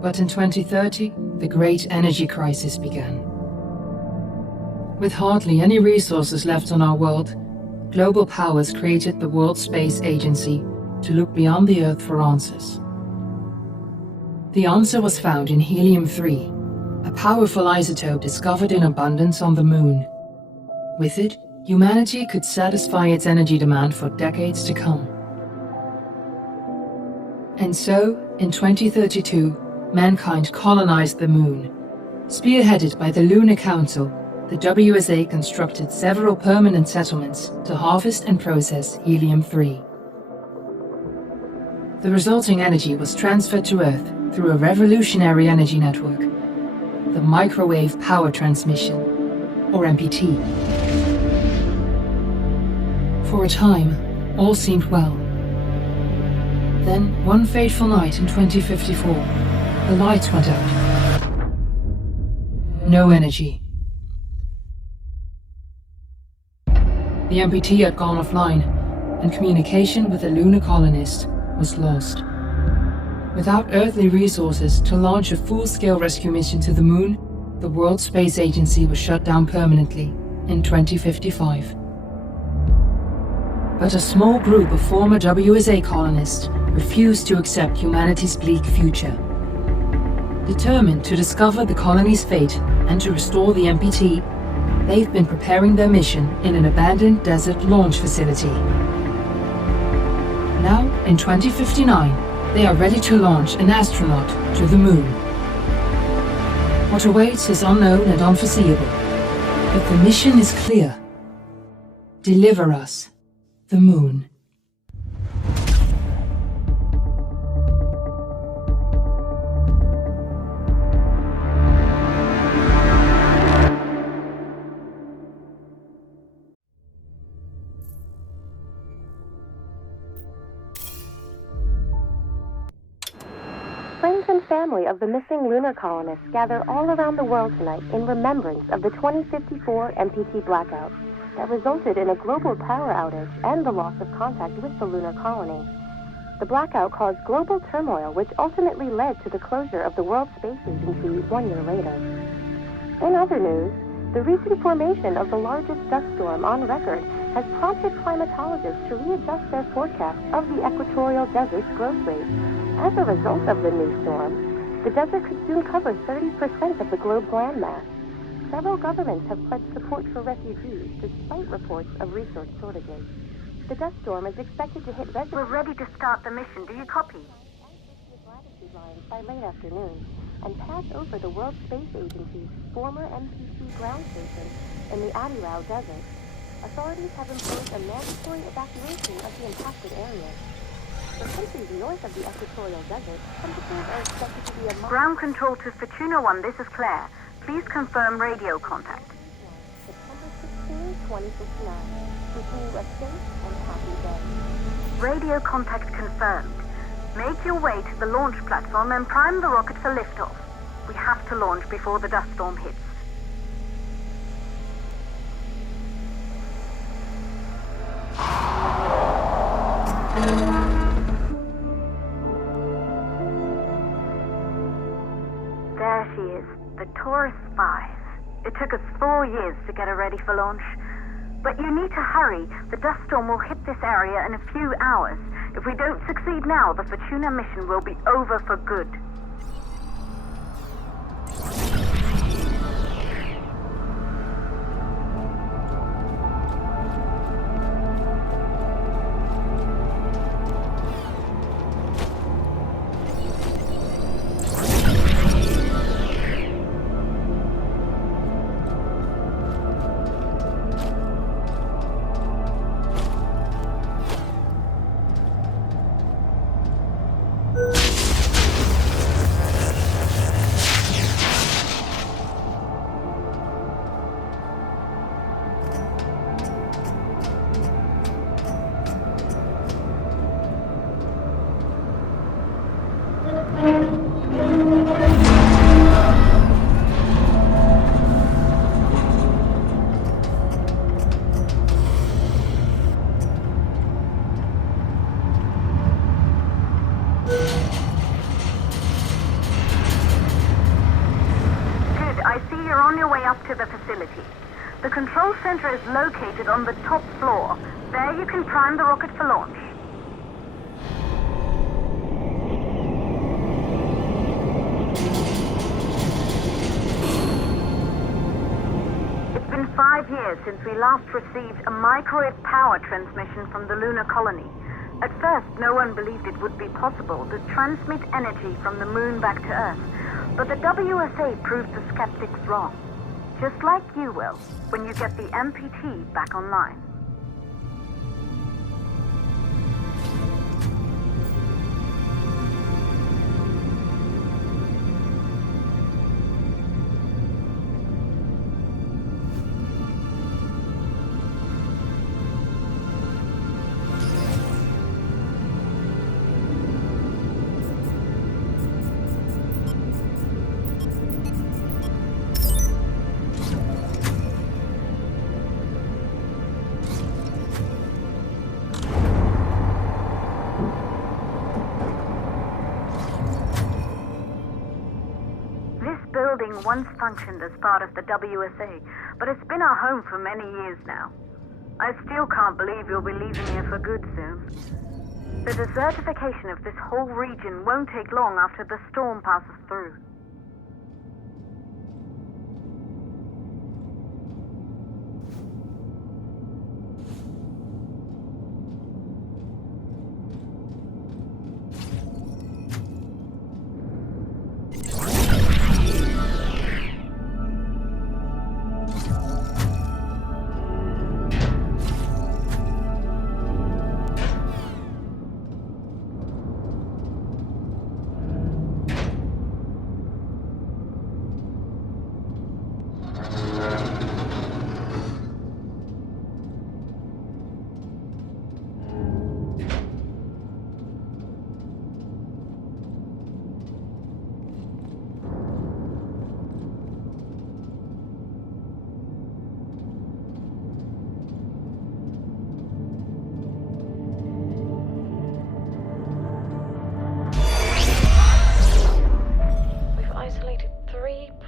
But in 2030, the great energy crisis began. With hardly any resources left on our world, global powers created the World Space Agency to look beyond the Earth for answers. The answer was found in helium-3, a powerful isotope discovered in abundance on the Moon. With it, humanity could satisfy its energy demand for decades to come. And so, in 2032, mankind colonized the Moon. Spearheaded by the Lunar Council, the WSA constructed several permanent settlements to harvest and process helium-3. The resulting energy was transferred to Earth through a revolutionary energy network, the Microwave Power Transmission, or MPT. For a time, all seemed well. Then, one fateful night in 2054, the lights went out. No energy. The MPT had gone offline, and communication with the lunar colonist was lost. Without earthly resources to launch a full-scale rescue mission to the Moon, the World Space Agency was shut down permanently in 2055. But a small group of former WSA colonists refused to accept humanity's bleak future. Determined to discover the colony's fate and to restore the MPT, they've been preparing their mission in an abandoned desert launch facility. Now, in 2059, they are ready to launch an astronaut to the Moon. What awaits is unknown and unforeseeable, but the mission is clear. Deliver us the Moon. Friends and family of the missing lunar colonists gather all around the world tonight in remembrance of the 2054 MPT blackout that resulted in a global power outage and the loss of contact with the lunar colony. The blackout caused global turmoil, which ultimately led to the closure of the World Space Agency 1 year later. In other news, the recent formation of the largest dust storm on record has prompted climatologists to readjust their forecast of the equatorial desert's growth rate. As a result of the new storm, the desert could soon cover 30% of the globe's landmass. Several governments have pledged support for refugees despite reports of resource shortages. The dust storm is expected to hit residents. We're ready to start the mission. Do you copy? Latitude lines by late afternoon and pass over the World Space Agency's former MPC ground station in the Adirau Desert. Authorities have imposed a mandatory evacuation of the impacted area. For countries north of the equatorial desert, temperatures are expected to be a Ground control to Fortuna 1, this is Claire. Please confirm radio contact. September 16, 2059. Wishing you a safe and happy day. Radio contact confirmed. Make your way to the launch platform and prime the rocket for liftoff. We have to launch before the dust storm hits. There she is, the Taurus 5. It took us 4 years to get her ready for launch. But you need to hurry. The dust storm will hit this area in a few hours. If we don't succeed now, the Fortuna mission will be over for good. on your way up to the facility. The control center is located on the top floor. There you can prime the rocket for launch. It's been 5 years since we last received a microwave power transmission from the lunar colony. At first, no one believed it would be possible to transmit energy from the moon back to Earth. But the WSA proved the skeptics wrong. Just like you will, when you get the MPT back online. Building once functioned as part of the WSA, but it's been our home for many years now. I still can't believe you'll be leaving here for good soon. The desertification of this whole region won't take long after the storm passes through.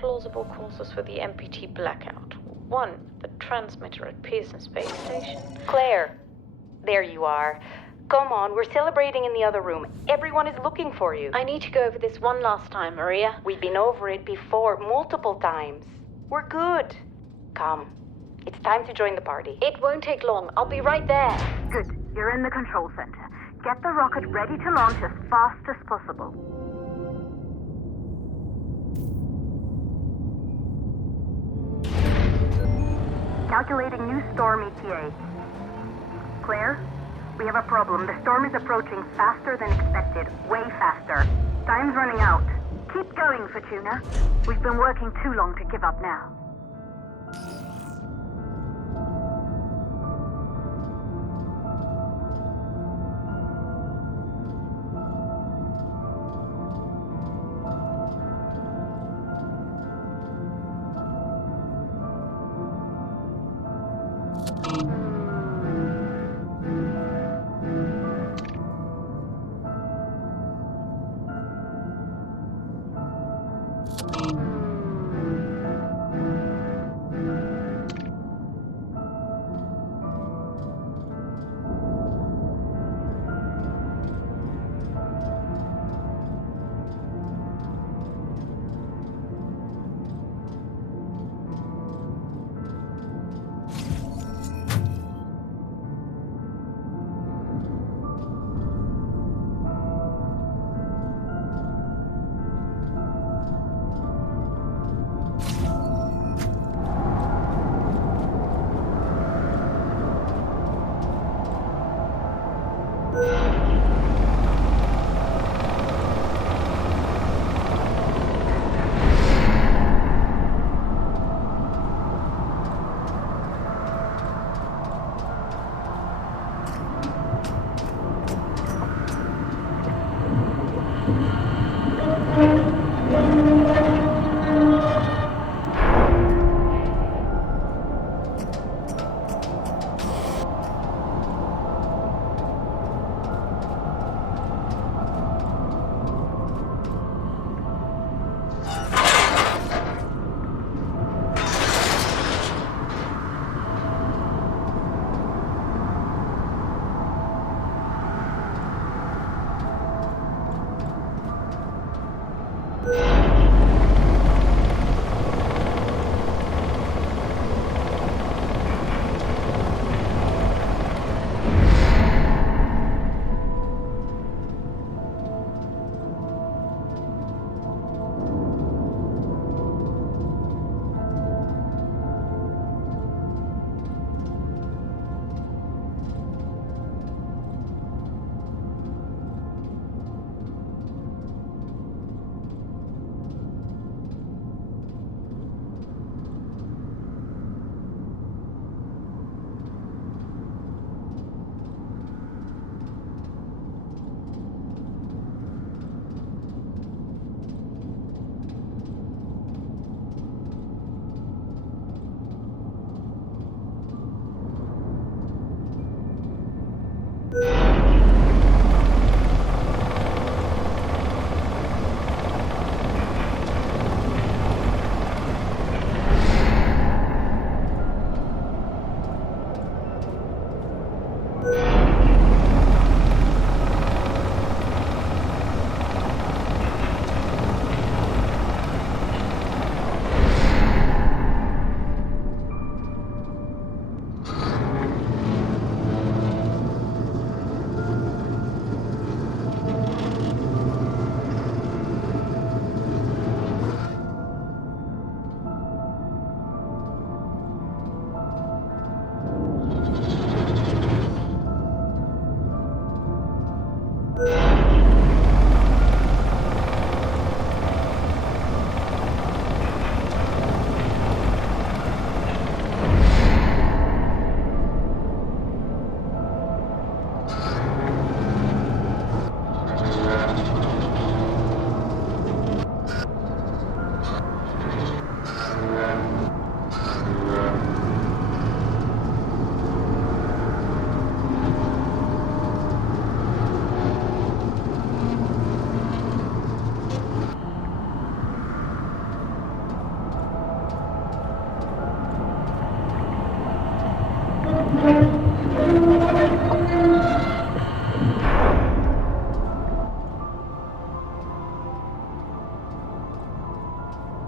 Plausible causes for the MPT blackout. 1, the transmitter at Pearson Space Station. Claire, there you are. Come on, we're celebrating in the other room. Everyone is looking for you. I need to go over this one last time, Maria. We've been over it before, multiple times. We're good. Come, it's time to join the party. It won't take long. I'll be right there. Good. You're in the control center. Get the rocket ready to launch as fast as possible. Calculating new storm ETA. Claire, we have a problem. The storm is approaching faster than expected. Way faster. Time's running out. Keep going, Fortuna. We've been working too long to give up now.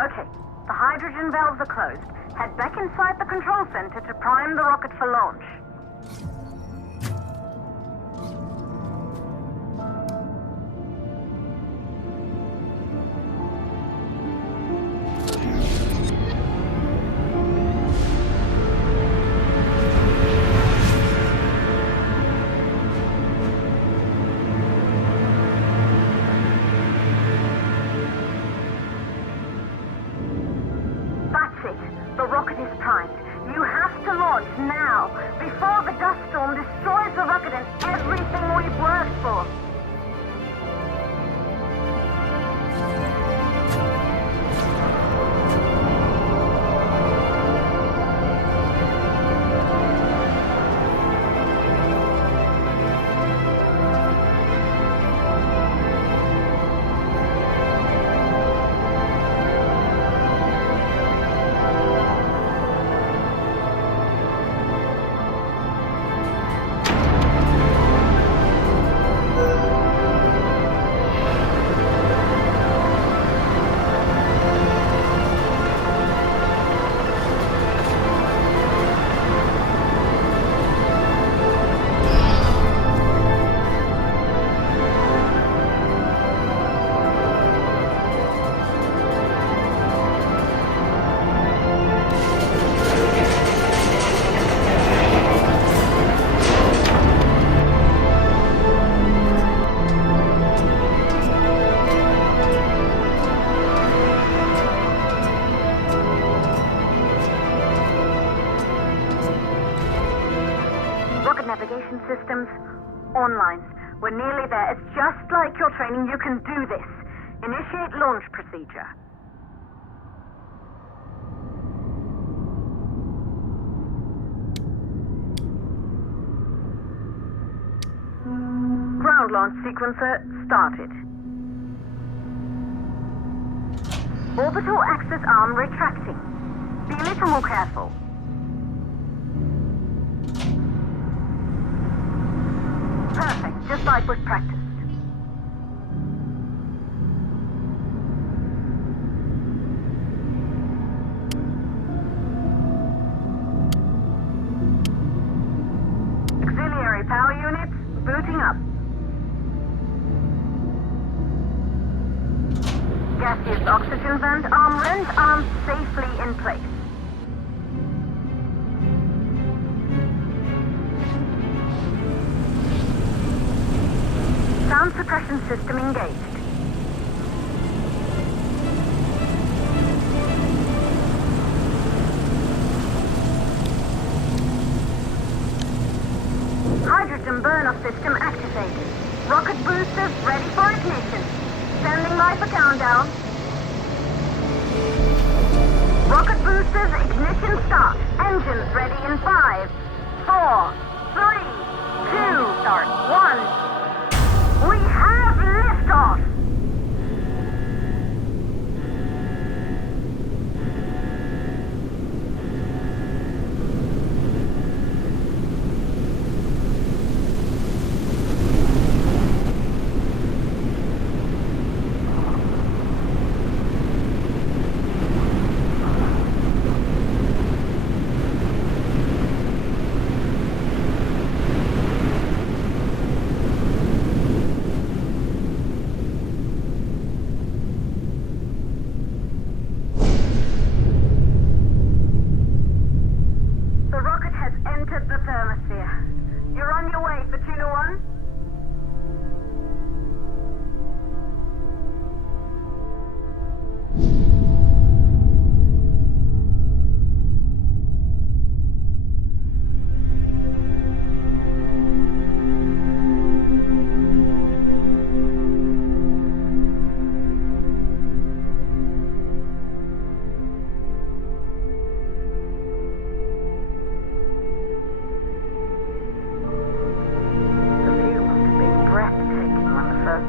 Okay, the hydrogen valves are closed. Head back inside the control center to prime the rocket for launch. The rocket is primed. You have to launch now, before the dust storm destroys the rocket and everything we've worked for. Navigation systems online. We're nearly there. It's just like your training. You can do this. Initiate launch procedure. Ground launch sequencer started. Orbital axis arm retracting. Be a little more careful. Perfect, just like was practiced. Auxiliary power units booting up. Gaseous oxygen vent arms safely in place. Sound suppression system engaged. Hydrogen burn-off system activated. Rocket boosters ready for ignition. Standing by for countdown. Rocket boosters ignition start. Engines ready in 5, 4, 3, 2, start, 1. We have liftoff! You're on your way, Fortuna 1.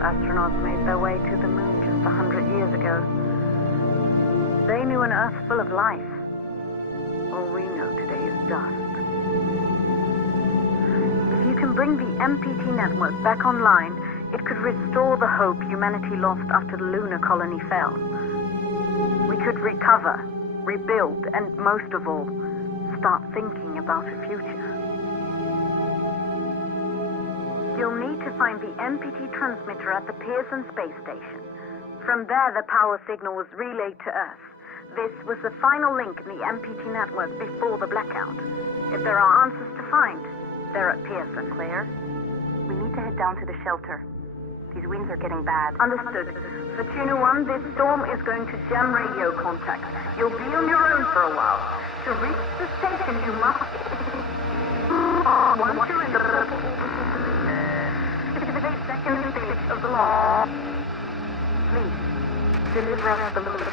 Astronauts made their way to the moon just 100 years ago. They knew an Earth full of life. All we know today is dust. If you can bring the MPT network back online, it could restore the hope humanity lost after the lunar colony fell. We could could recover, rebuild, and most of all, start thinking about a future. You'll need to find the MPT transmitter at the Pearson space station. From there, the power signal was relayed to Earth. This was the final link in the MPT network before the blackout. If there are answers to find, they're at Pearson. Claire, we need to head down to the shelter. These winds are getting bad. Understood. For Tuna 1, this storm is going to jam radio contact. You'll be on your own for a while. To reach the station, you must... Once you're in the... 68-second stage of the launch. Please, deliver us the loop.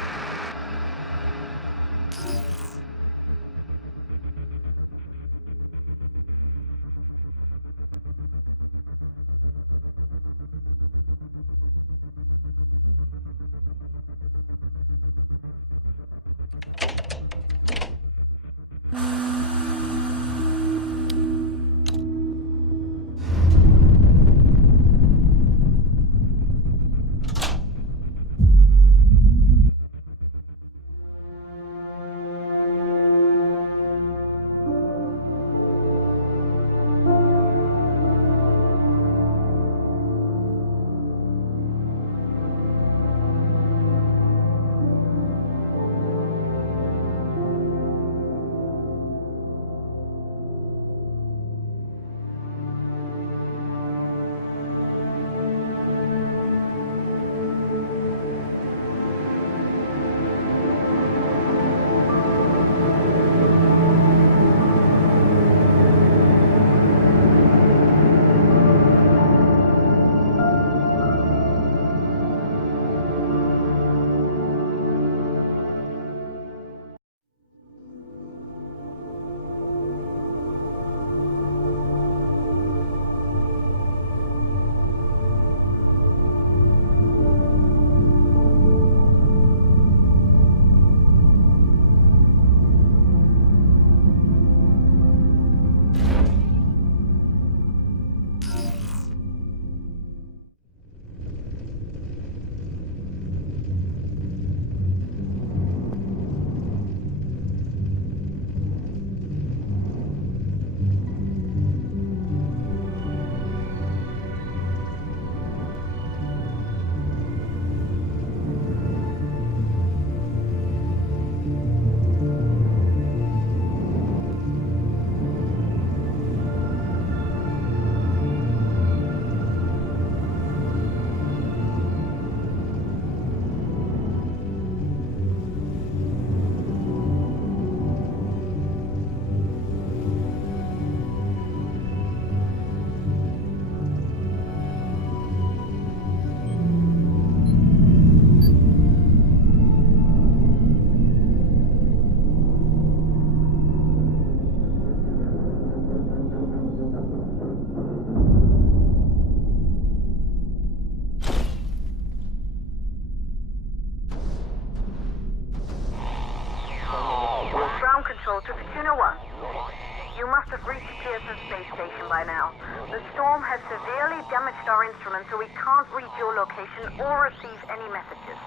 Control to Fortuna 1. You must have reached Pearson Space Station by now. The storm has severely damaged our instruments, so we can't reach your location or receive any messages.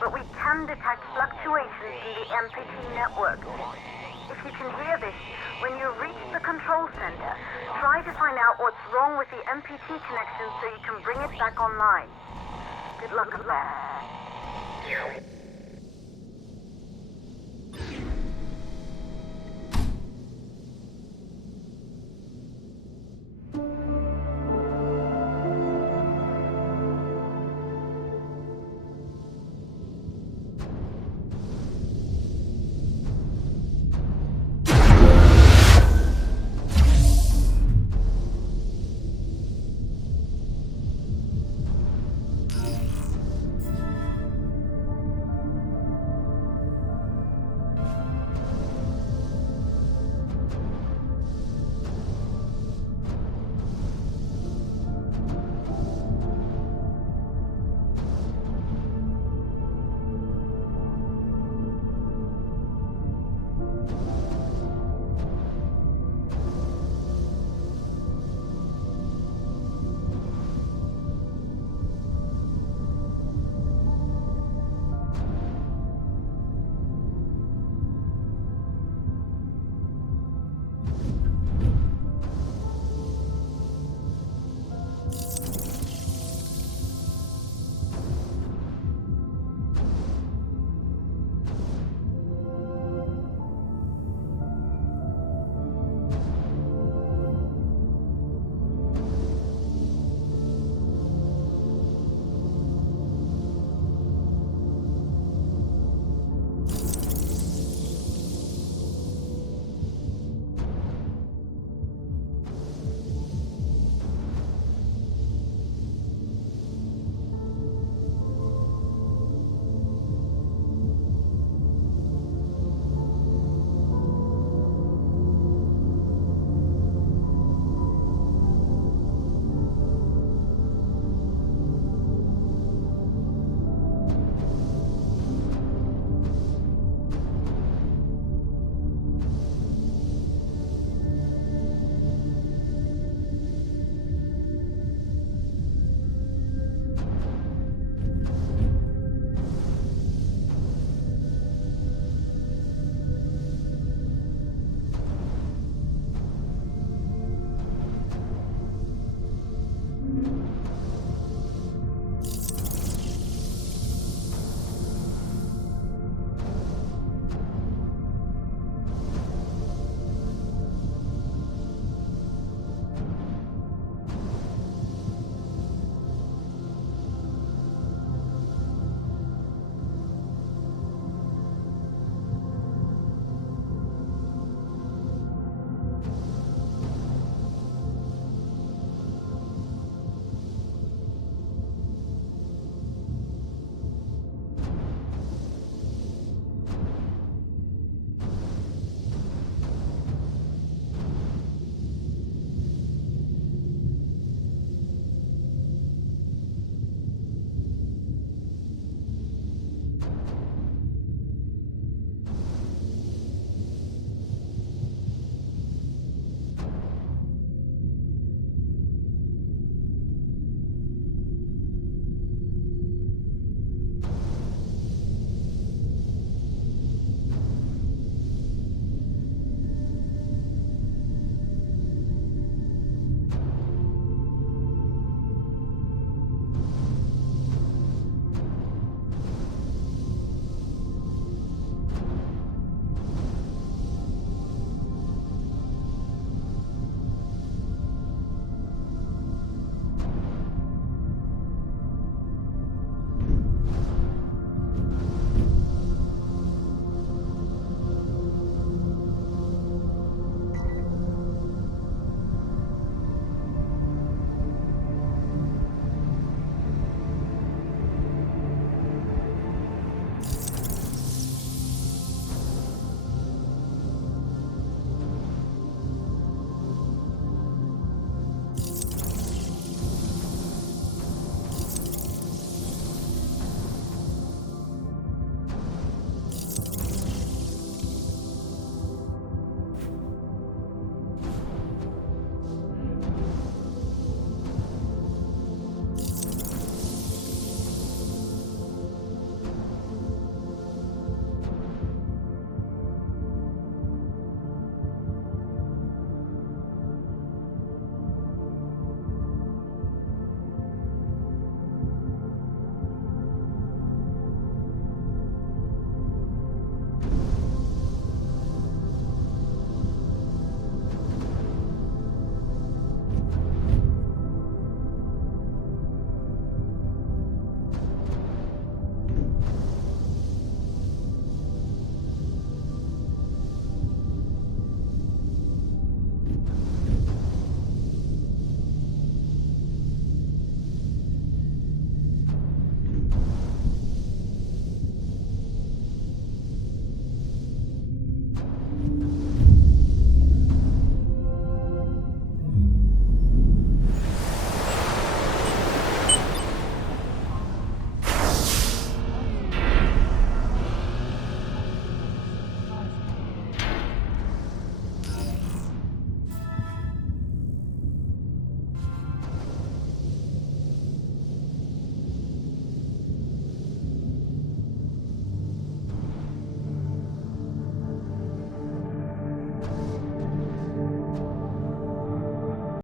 But we can detect fluctuations in the MPT network. If you can hear this, when you reach the control center, try to find out what's wrong with the MPT connection so you can bring it back online. Good luck at that.